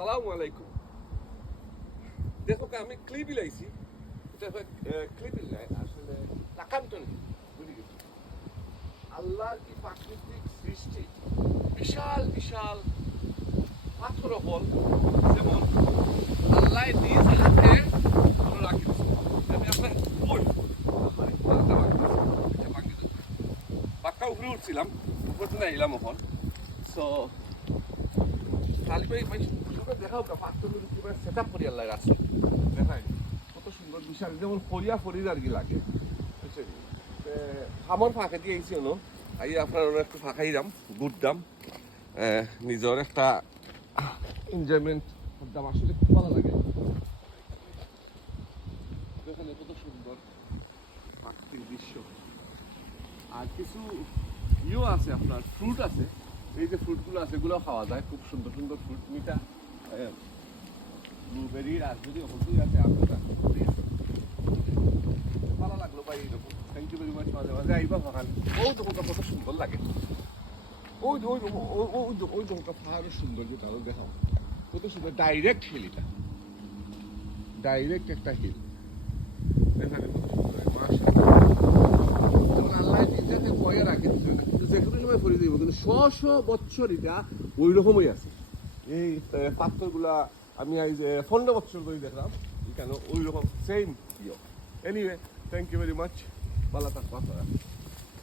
আসসালামু আলাইকুম। দেখো আমি ক্লিপই লাইছি, এটা ক্লিপই লাই আসলে টাকান্তন বুঝে গেছি। আল্লাহর কি প্রাকৃতিক সৃষ্টি, বিশাল বিশাল পাথর হল, যেমন আল্লাহ নিজ হাতে ভালো রাখিয়েছে। আমি আপনার ওই পাক্কা উপরে উঠছিলাম, উপরে এলাম এখন। সো তালিবাই দেখাও পাথরগুলো কিভাবে সেট আপ করি আল্লাহ রাস্তা দেখায় কত সুন্দর বিশাল, যেমন ফরিয়া ফরির আর কি লাগে বুঝছেন। আমার ফাঁকা দিয়ে আইছি হলো আই আপনার একটু ফাঁকাই দাম গুড দাম নিজের একটা এনজয়মেন্ট করতাম, আসলে খুব ভালো লাগে। এখানে কত সুন্দর প্রাকৃতিক দৃশ্য, আর কিছু ইও আছে, আপনার ফ্রুট আছে। এই যে ফ্রুটগুলো আছে এগুলো খাওয়া যায়, খুব সুন্দর সুন্দর ফ্রুট, মিঠা ব্লুবেরি রাসবেরি হলুদ আছে, আপেল আছে, ভালো লাগলো ভাই। এইরকম থ্যাংক ইউ ভেরি মাচ। মাঝে মাঝে আইবা ভাগান, ওই দোকানটা কত সুন্দর লাগে, ওই ওই ওই ওই দোকানটা পাহাড়ের সৌন্দর্যটা আরো দেখাও কত সুন্দর। ডাইরেক্ট হিল, এটা ডাইরেক্ট একটা হিল, এখানে কত সুন্দর যেমন আল্লাহ নিজেকে বয়ে রাখে কিন্তু যে কোনো সময় ফিরে দিব, কিন্তু বছর এটা ওই রকমই আছে। এই পাথরগুলা আমি এই যে 15 বছর ধরে দেখলাম কেন ওই রকম same. Anyway thank you very much, ভালো থাকবা।